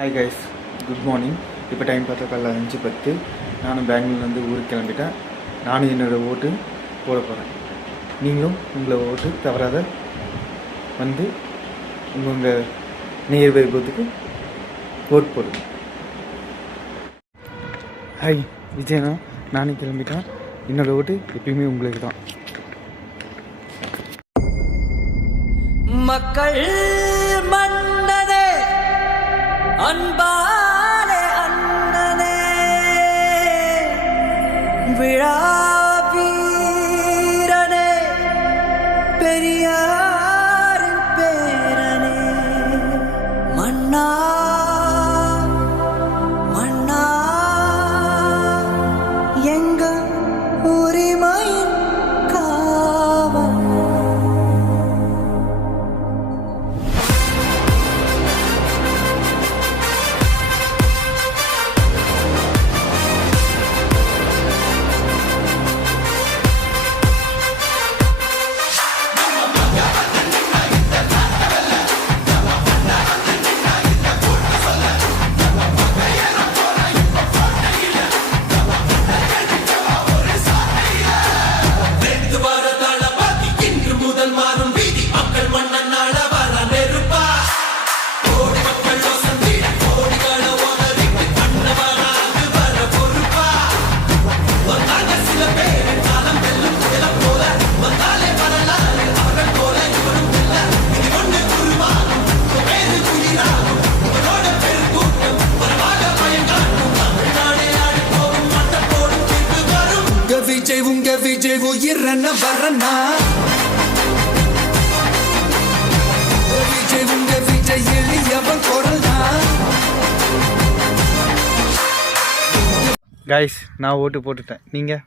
Hi guys, good morning. இப்போ time பார்த்தா காலைல 5:10. நானும் பெங்களூர்லேருந்து ஊருக்கு கிளம்பிட்டேன். நானும் என்னோடய ஓட்டு போட போகிறேன். நீங்களும் உங்களை ஓட்டு தவறாத வந்து உங்கள் நியர்பை பூத்துக்கு ஓட் போடுங்க. ஹாய் விஜயனா, நானே கிளம்பிட்டேன். என்னோடய ஓட்டு எப்பயுமே உங்களுக்கு தான். மக்கள் மன்னனே, அன்பாலே அண்ணனே, விழா வீரனே, பெரியாரின் பேரனே, மன்னா மன்னா எங்க உரிமையின் காவல். உங்க விஜய் உயிரன வரனா, விஜய் உங்க விஜய் எளியவன் குரல்னா. கைஸ், நான் ஓட்டு போட்டுட்டேன். நீங்கள்?